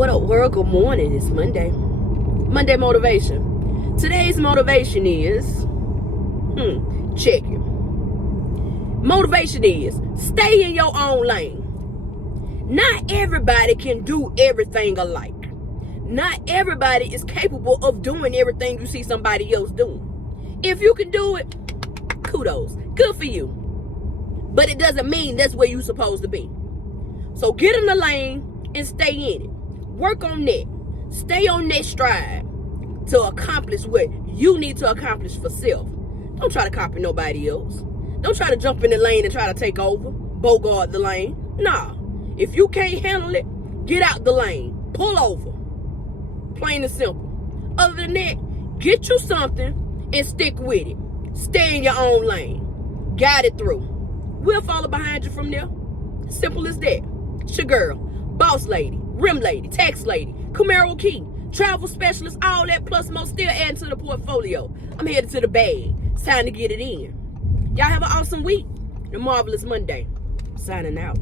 What up, world? Good morning. It's Monday. Monday motivation. Today's motivation is, check it. Motivation is, stay in your own lane. Not everybody can do everything alike. Not everybody is capable of doing everything you see somebody else doing. If you can do it, kudos. Good for you. But it doesn't mean that's where you're supposed to be. So get in the lane and stay in it. Work on that. Stay on that stride to accomplish what you need to accomplish for self. Don't try to copy nobody else. Don't try to jump in the lane and try to take over, bogart the lane. Nah. If you can't handle it, get out the lane. Pull over. Plain and simple. Other than that, get you something and stick with it. Stay in your own lane. Guide it through. We'll follow behind you from there. Simple as that. It's your girl, boss lady, rim lady, tax lady, Camaro Key, travel specialist, all that plus more still adding to the portfolio. I'm headed to the bag. It's time to get it in. Y'all have an awesome week and a marvelous Monday. Signing out.